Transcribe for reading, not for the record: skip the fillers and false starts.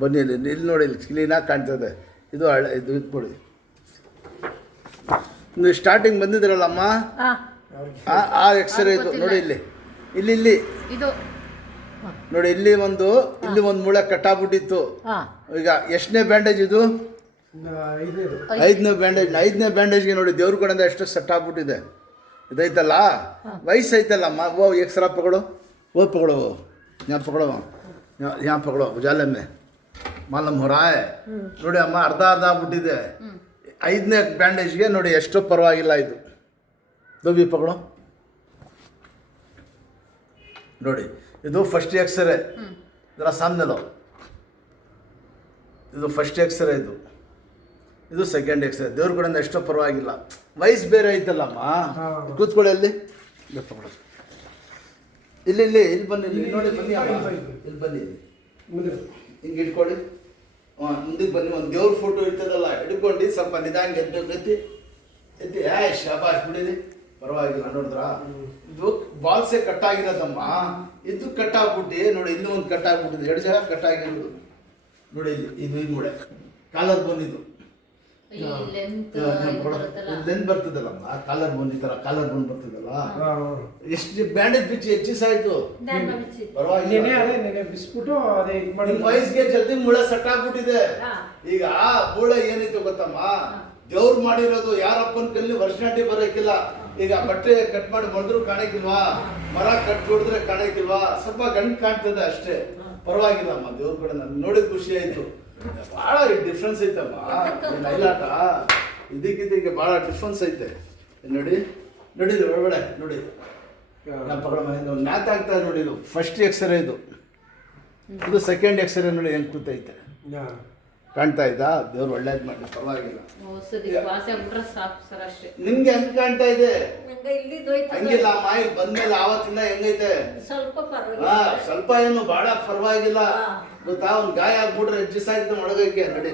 ಬನ್ನಿ ಇಲ್ಲಿ ನೋಡಿ, ಇಲ್ಲಿ ಕ್ಲೀನಾಗಿ ಕಾಣ್ತದೆ. ಇದು ಇದು ಇಟ್ಕೊಳ್ಳಿ. ನೀವು ಸ್ಟಾರ್ಟಿಂಗ್ ಬಂದಿದ್ರಲ್ಲಮ್ಮ, ಆ ಎಕ್ಸ್ರೇ ಇದು ನೋಡಿ. ಇಲ್ಲಿ ನೋಡಿ, ಇಲ್ಲಿ ಒಂದು ಮೂಳೆ ಕಟ್ಟಾಗ್ಬಿಟ್ಟಿತ್ತು. ಈಗ ಎಷ್ಟನೇ ಬ್ಯಾಂಡೇಜ್ ಇದು? 5ನೇ ಬ್ಯಾಂಡೇಜ್. 5ನೇ ಬ್ಯಾಂಡೇಜ್ಗೆ ನೋಡಿ ದೇವ್ರ ಕಡೆಯಿಂದ ಎಷ್ಟು ಸೆಟ್ ಆಗ್ಬಿಟ್ಟಿದೆ. ಇದೈತಲ್ಲ, ವಯಸ್ಸೈತಲ್ಲಮ್ಮ. ಎಕ್ಸ್ರಾ ಪಗಳು ಪಗಳು यहाँ पकड़ो उजाले में मालूम हो रहा है ನೋಡಿ ಅಮ್ಮ, ಅರ್ಧ ಆಗ್ಬಿಟ್ಟಿದೆ. 5ನೇ ಬ್ಯಾಂಡೇಜ್ಗೆ ನೋಡಿ ಎಷ್ಟೋ ಪರವಾಗಿಲ್ಲ. ಇದು ದೋಬಿ ಪಕड़ो ನೋಡಿ. ಇದು ಫಸ್ಟ್ ಎಕ್ಸ್ರೇ. ಇದರ ಸಾಮ್ನೆಲೋ ಇದು ಫಸ್ಟ್ ಎಕ್ಸ್ರೇ. ಇದು ಸೆಕೆಂಡ್ ಎಕ್ಸ್ರೇ. ದೇವ್ರ ಕಡೆಯಿಂದ ಎಷ್ಟೋ ಪರವಾಗಿಲ್ಲ. ವಯಸ್ಸು ಬೇರೆ ಐತಲ್ಲಮ್ಮ. ಕೂತ್ಕೊಳ್ಳಿ ಅಲ್ಲಿ. ಇಲ್ಲಿ ಬನ್ನಿ ನೋಡಿ. ಬನ್ನಿ ಇಲ್ಲಿ ಬನ್ನಿ, ಹಿಂಗೆ ಇಟ್ಕೊಳ್ಳಿ. ಮುಂದಕ್ಕೆ ಬನ್ನಿ. ಒಂದು ದೇವ್ರ ಫೋಟೋ ಇರ್ತದಲ್ಲ, ಹಿಡ್ಕೊಂಡು ಸ್ವಲ್ಪ ನಿಧಾನ ಎತ್ತಿ ಶಾಬಾಷ್ ಬಿಡಿರಿ. ಪರವಾಗಿಲ್ಲ. ನೋಡಿದ್ರಾ, ಇದು ಬಾಲ್ಸೆ ಕಟ್ಟಾಗಿರೋದಮ್ಮ. ಇದು ಕಟ್ಟಾಗ್ಬಿಟ್ಟು ನೋಡಿ, ಇನ್ನೂ ಒಂದು ಕಟ್ಟಾಗ್ಬಿಟ್ಟಿದೆ. 2 ಜಾಗ ಕಟ್ಟಾಗಿರೋದು ನೋಡಿ. ಇದು ಮೂಳೆ ಕಾಲರ್ ಬೋನ್. ಇದು ಲೆಂತ್ ಬರ್ತದಲ್ಲಮ್ಮ, ಕಾಲರ್ ಬೋನ್. ಈ ಥರ ಕಾಲರ್ ಬೋನ್ ಬರ್ತದಲ್ಲ. ಎಷ್ಟು ಬ್ಯಾಂಡೇಜ್ ಬಿಚ್ಚಿ ಹೆಚ್ಚಿಸಾಯ್ತು. ವಯಸ್ಸಿಗೆ ಜಲ್ದಿ ಮೂಳೆ ಸೆಟ್ ಆಗ್ಬಿಟ್ಟಿದೆ. ಈಗ ಮೂಳೆ ಏನಿತ್ತು ಗೊತ್ತಮ್ಮ, ದೇವ್ರು ಮಾಡಿರೋದು. ಯಾರಪ್ಪನ ಕಲ್ಲಿ ವರ್ಷನಾಟಿ ಬರೋಕ್ಕಿಲ್ಲ. ಈಗ ಬಟ್ಟೆ ಕಟ್ ಮಾಡಿ ಮಾಡಿದ್ರು ಕಾಣಕ್ಕಿಲ್ವಾ, ಮರ ಕಟ್ ಹೊಡೆದ್ರೆ ಕಾಣಕ್ಕಿಲ್ವಾ, ಸ್ವಲ್ಪ ಗಂಟು ಕಾಣ್ತದೆ ಅಷ್ಟೇ. ಪರವಾಗಿಲ್ಲಮ್ಮ. ದೇವ್ರ ಕಡೆ ನಾನು ನೋಡಿದ ಖುಷಿ ಆಯ್ತು. ಭಾಳ ಡಿಫ್ರೆನ್ಸ್ ಐತಮ್ಮ. ನೈಲಾಟ ಇದಕ್ಕೆ ಭಾಳ ಡಿಫ್ರೆನ್ಸ್ ಐತೆ. ನೋಡಿದ್ರು ಒಳಗಡೆ ನೋಡಿ. ನಮ್ಮ ಪಕಡ ಮನೆಯಿಂದ ಒಂದು ಮ್ಯಾತ್ ಆಗ್ತಾ ನೋಡಿ. ಇದು ಫಸ್ಟ್ ಎಕ್ಸ್ರೇ. ಇದು ಸೆಕೆಂಡ್ ಎಕ್ಸ್ರೇ. ನೋಡಿ ಹೆಂಗೆ ಕೂತೈತೆ, ಕಾಣ್ತಾ ಇದ್ದ. ದೇವ್ರು ಒಳ್ಳೇದು ಮಾಡಿ. ಪರವಾಗಿಲ್ಲ. ನಿಮ್ಗೆ ಹೆಂಗ್ ಕಾಣ್ತಾ ಇದೆ? ಹಂಗಿಲ್ಲ ಅಮ್ಮ. ಇಲ್ಲಿ ಬಂದ್ಮೇಲೆ ಆವತ್ತಿಂದ ಹೆಂಗೈತೆ? ಸ್ವಲ್ಪ ಏನು ಭಾಳ ಪರವಾಗಿಲ್ಲ ಗೊತ್ತಾ. ಒಂದು ಗಾಯ ಆಗ್ಬಿಟ್ರೆ ಅಡ್ಜಸ್ಟ್ ಆಯ್ತು ಒಳಗಕ್ಕೆ. ನೋಡಿ